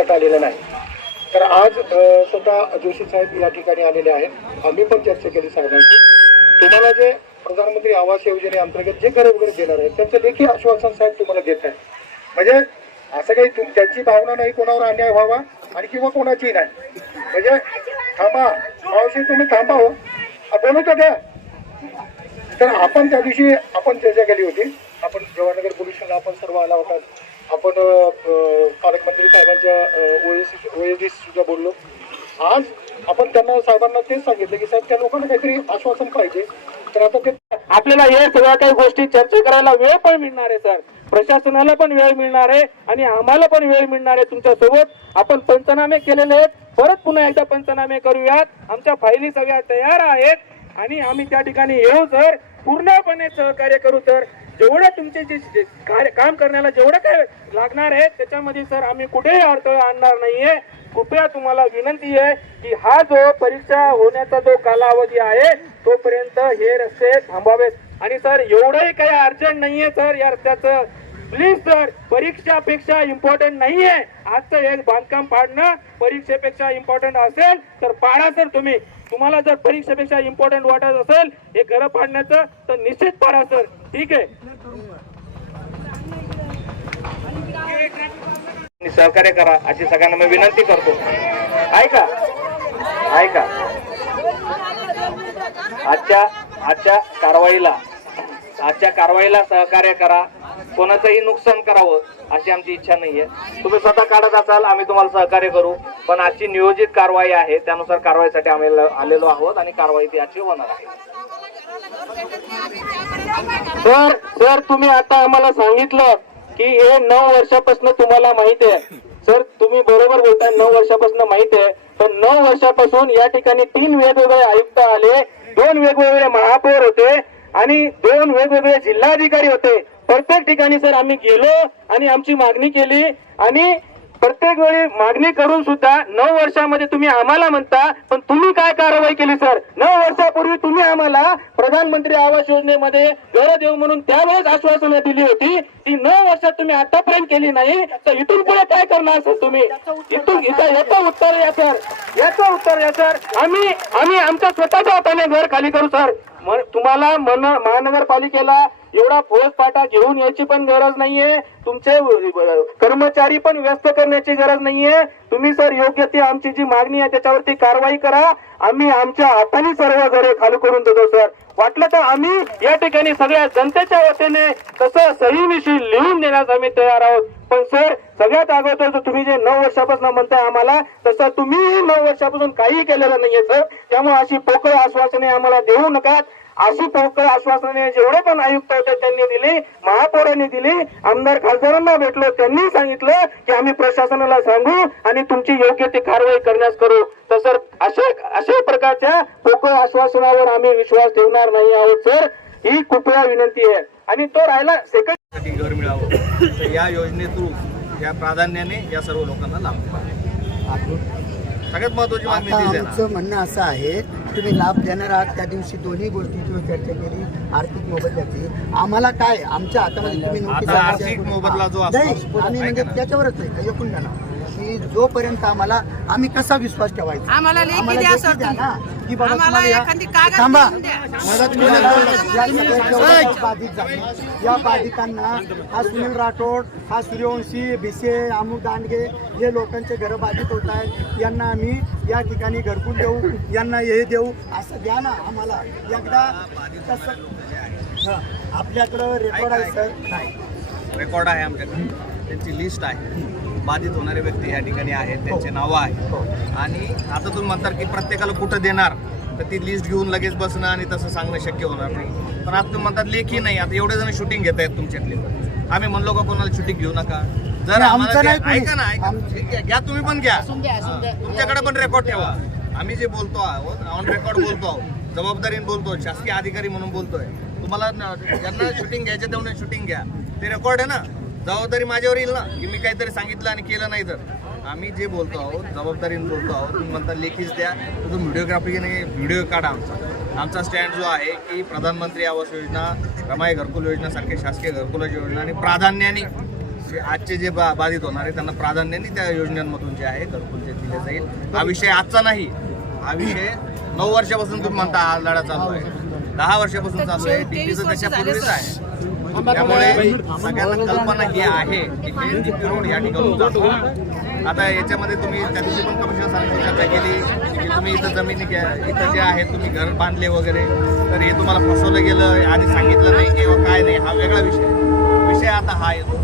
करण्यात आलेलं नाही. तर आज स्वतः जोशी साहेब या ठिकाणी आलेले आहेत. आम्ही पण चर्चा केली साहेबांची तुम्हाला जे प्रधानमंत्री आवास योजनेअंतर्गत जे घरे वगैरे देणार आहेत त्याचं देखील आश्वासन साहेब तुम्हाला देत आहे म्हणजे असं काही तुम त्यांची भावना नाही कोणावर अन्याय व्हावा आणि किंवा कोणाची नाही. म्हणजे थांबा. मावशी तुम्ही थांबा हो. बोलू तर द्या. तर आपण त्या दिवशी आपण चर्चा केली होती. आपण जवाहरनगर पोलीस आपण सर्व आला होता. आपण पालकमंत्री साहेबांच्या ओएसी ओएसी सुद्धा बोललो. आज आपण त्यांना साहेबांना तेच सांगितलं की साहेब त्या लोकांना काहीतरी आश्वासन पाहिजे. तर आता ते आपल्याला या सगळ्या काही गोष्टी चर्चा करायला वेळ पण मिळणार आहे सर. प्रशासनाला पण वेळ मिळणार आहे आणि आम्हाला पण वेळ मिळणार आहे तुमच्यासोबत आपण पंचनामे केलेले आहेत. परत पुन्हा एकदा पंचनामे करूयात. आमच्या फायली सगळ्या तयार आहेत. आणि आम्ही त्या ठिकाणी येऊ सर. पूर्णपणे सहकार्य करू सर. जेवढं तुमचे जे कार्य काम करण्याला जेवढं काय लागणार आहे त्याच्यामध्ये सर आम्ही कुठेही अडथळा आणणार नाहीये. कृपया तुम्हाला विनंती आहे की हा जो परीक्षा होण्याचा जो कालावधी आहे तोपर्यंत हे रस्ते थांबावेत. आणि सर एवढंही काही अर्जंट नाहीये सर या रस्त्याचं. प्लीज सर परीक्षापेक्षा इम्पॉर्टंट नाहीये. आजचं एक बांधकाम पाडणं परीक्षेपेक्षा इम्पॉर्टंट असेल तर पाडा सर तुम्ही. तुम्हाला जर परीक्षेपेक्षा इम्पॉर्टंट वाटत असेल हे घरं पाडण्याचं तर निश्चित पाडा सर ठीक आहे. आणि सहकार्य करा अशी सगळ्यांना मी विनंती करतो. ऐका. ऐका. आजच्या आजच्या कारवाईला आजच्या कारवाईला सहकार्य करा. कोणाचंही नुकसान करावं अशी आमची इच्छा नाहीये. तुम्ही स्वतः काढत असाल आम्ही तुम्हाला सहकार्य करू. पण आजची नियोजित कारवाई आहे त्यानुसार कारवाईसाठी आम्ही आलेलो आहोत आणि कारवाई ती आजची होणार आहे. सर सर तुम्ही आता आम्हाला सांगितलं की हे नऊ वर्षापासून तुम्हाला माहिती आहे. सर तुम्ही बरोबर बोलताय नऊ वर्षापासून माहिती आहे. पण नऊ वर्षापासून या ठिकाणी तीन वेगवेगळे आयुक्त आले दोन वेगवेगळे महापौर होते आणि दोन वेगवेगळे जिल्हाधिकारी होते. प्रत्येक ठिकाणी सर आम्ही गेलो आणि आमची मागणी केली आणि प्रत्येक वेळी मागणी करून सुद्धा नऊ वर्षामध्ये तुम्ही आम्हाला म्हणता पण तुम्ही काय कारवाई केली सर? नऊ वर्षापूर्वी तुम्ही आम्हाला प्रधानमंत्री आवास योजनेमध्ये घर देऊ म्हणून त्यावेळेस आश्वासनं दिली होती. ती नऊ वर्षात तुम्ही आतापर्यंत केली नाही तर इथून पुढे काय करणार सर तुम्ही? इथून इथं याचं उत्तर या सर. याचं उत्तर या सर. आम्ही आम्ही आमच्या स्वतःच्या हाताने घर खाली करू सर. तुम्हाला मन महानगरपालिकेला एवढा फौजफाटा घेऊन यायची पण गरज नाहीये. तुमचे कर्मचारी पण व्यस्त करण्याची गरज नाहीये. तुम्ही सर योग्य ती आमची जी मागणी आहे त्याच्यावरती कारवाई करा. आम्ही आमच्या हाताने सर्व घरे खाली करून देतो सर. वाटलं तर आम्ही या ठिकाणी सगळ्या जनतेच्या वतीने तसं सहीविषयी लिहून देण्यास आम्ही तयार आहोत. पण सर सगळ्यात अगोदर तर तुम्ही जे नऊ वर्षापासून म्हणताय आम्हाला तसं तुम्ही नऊ वर्षापासून काही केलेलं नाहीये सर. त्यामुळे अशी पोकळ आश्वासने आम्हाला देऊ नका. अशी पोकळ आश्वासने जेवढे पण आयुक्त होते त्यांनी दिली महापौरांनी दिली आमदार खासदारांना भेटलो त्यांनी सांगितलं की आम्ही प्रशासनाला सांगू आणि तुमची योग्य ती कारवाई करण्यास करू. तसं अशा अशा प्रकारच्या पोकळ आश्वासनावर आम्ही विश्वास ठेवणार नाही आहोत सर. ही कृपया विनंती आहे. आणि तो राहिला सेकंड घर मिळावं. या योजनेतून या प्राधान्याने या सर्व लोकांना लाभ सगळ्यात महत्वाची मागणी आता तीच आहे ना. आमचं म्हणणं असं आहे तुम्ही लाभ देणार आहात त्या दिवशी दोन्ही गोष्टीची चर्चा केली आर्थिक मोबदल्याची. आम्हाला काय आमच्या हातामध्ये तुम्ही नोटीस आता आल्या- आर्थिक मोबदला जो असतो- नाही, आम्ही म्हणजे त्याच्यावरच नाही एकूण द्या ना. की जोपर्यंत आम्हाला आम्ही कसा विश्वास ठेवायचा? आम्हाला लेखी द्या लेखी सर द्या तुम्ही. ना. की बाबा आम्हाला तुम्हाला या- एखादी कागद थांबा. द्या. जेवढ्या बाधित झाले. या बाधितांना हा सुनील राठोड हा सूर्यवंशी भिसे अमुक दांडगे हे लोकांचे घरं बाधित होत आहेत. यांना आम्ही या ठिकाणी घरकुल देऊ यांना हे देऊ असं द्या ना आम्हाला. एकदा तसं हं, आपल्याकडं रेकॉर्ड आहे सर नाही रेकॉर्ड आहे आमच्याकडे. त्यांची लिस्ट आहे. बाधित होणारे व्यक्ती या ठिकाणी आहेत त्यांचे नावं आहेत. आणि आता तुम्ही म्हणतात की प्रत्येकाला कुठं देणार? तर ती लिस्ट घेऊन लगेच बसणं आणि तसं सांगणं शक्य होणार नाही. पण आता तुम्ही म्हणतात लेखी नाही आता एवढे जण शूटिंग घेत आहेत तुमच्यातले. आम्ही म्हणलो का कोणाला शूटिंग घेऊ नका. जर आम्हाला आमचं. ऐका ना ऐका. घ्या- घ्या तुम्ही पण घ्या. तुमच्याकडे पण रेकॉर्ड ठेवा. आम्ही जे बोलतो आहोत ऑन रेकॉर्ड बोलतो आहोत जबाबदारीने बोलतो शासकीय अधिकारी म्हणून बोलतोय. तुम्हाला न- ज्यांना शूटिंग घ्यायचं तेवढं शूटिंग घ्या. ते रेकॉर्ड आहे ना. जबाबदारी माझ्यावर येईल ना की मी काहीतरी सांगितलं आणि केलं नाही तर. आम्ही जे बोलतो आहोत जबाबदारीने बोलतो आहोत तुम्ही म्हणता लेखीच द्या तर तो व्हिडिओग्राफीने व्हिडिओ काढा आमचा. आमचा स्टँड जो आहे की प्रधानमंत्री आवास योजना रमाई घरकुल योजना सारखे शासकीय घरकुलाची योजना आणि प्राधान्याने जे आजचे जे बा- बाधित होणार आहे त्यांना प्राधान्याने त्या योजनांमधून जे आहे घरकुल जे दिले जाईल. हा विषय आजचा नाही. हा विषय नऊ वर्षापासून तुम्ही म्हणता हा लढा चालू आहे. दहा वर्षापासून चालू आहे. डीपीचं त्याच्यापूर्वीच आहे. त्यामुळे सगळ्यांना कल्पना ही आहे की KLDP रोड या ठिकाणून जातो. आता याच्यामध्ये तुम्ही त्या दिवशी पण कमिशन सांगितलं चर्चा केली की तुम्ही इथं जमीन घ्या इथं जे आहे तुम्ही घर बांधले वगैरे. तर हे तुम्हाला फसवलं गेलं आधी सांगितलं नाही किंवा काय नाही हा वेगळा विषय. विषय आता हा येतो.